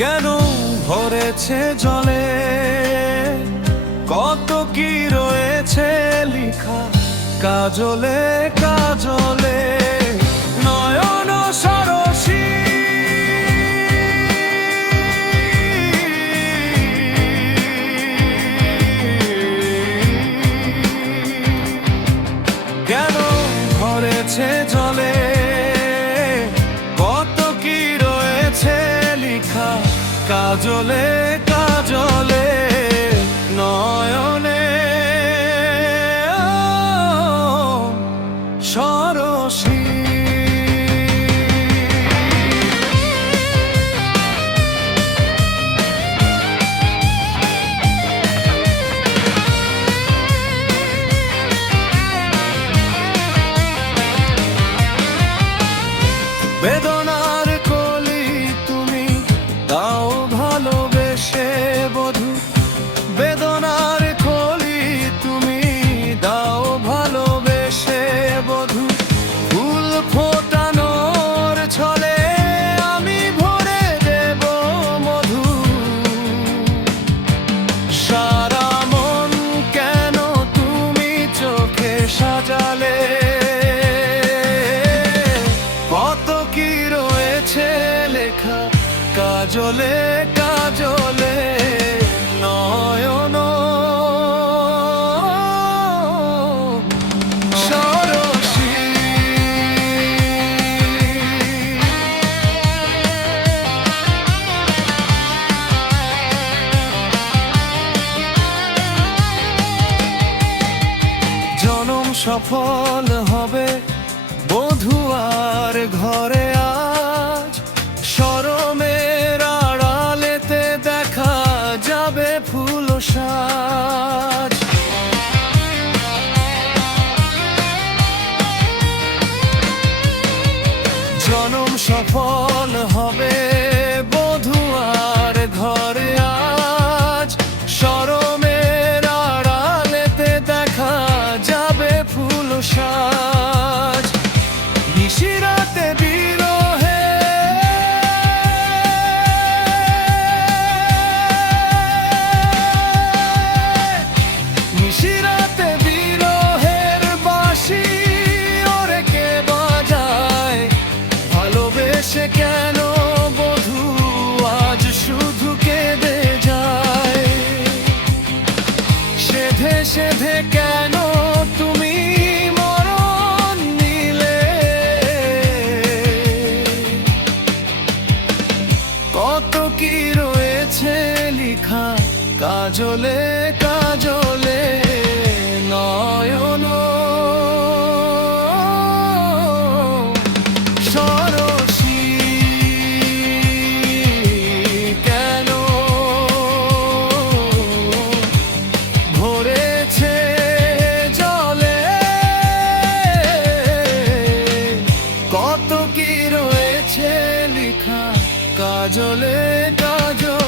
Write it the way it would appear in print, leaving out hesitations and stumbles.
কেন ভরেছে জলে, কত কি রয়েছে লেখা কাজলে কাজলে। নয়ন সরসী কেন ভরেছে জলে, কত কি রয়েছে লেখা কাজলে কাজলে। নয়নে সরসী বেদনার কলি তুমি দাও ভালোবেসে বধু, বেদনার কলি তুমি দাও ভালোবেসে বধু। ফুল ফোটানোর ছলে আমি ভরে দেব মধু, সারা মন কেন তুমি চোখে সাজালে। কত কি রয়েছে লেখা কাজলে কাজলে। নয়ন সরসী জনম সফল হবে বধুয়ার ঘরে আজ। শরমের আড়ালেতে দেখা যাবে ফুল সাজ। জনম সফল হবে বধুয়ার ঘরে আজ। শরমের আড়ালেতে দেখা যাবে ফুল সাজ। নিশিরাতে বিরহে নিশিরাতে বিরহের বাঁশি ওরে কে বাজায়। ভালোবেসে কেন বধূ আজ শুধু কেঁদে যায়। সেধে সেধে কেন তুমি মরণ নিলে। কত কি রয়েছে লেখা কাজলে কাজলে। নয়ন সরসী কেন ভরেছে জলে, কত কি রয়েছে লেখা কাজলে কাজলে।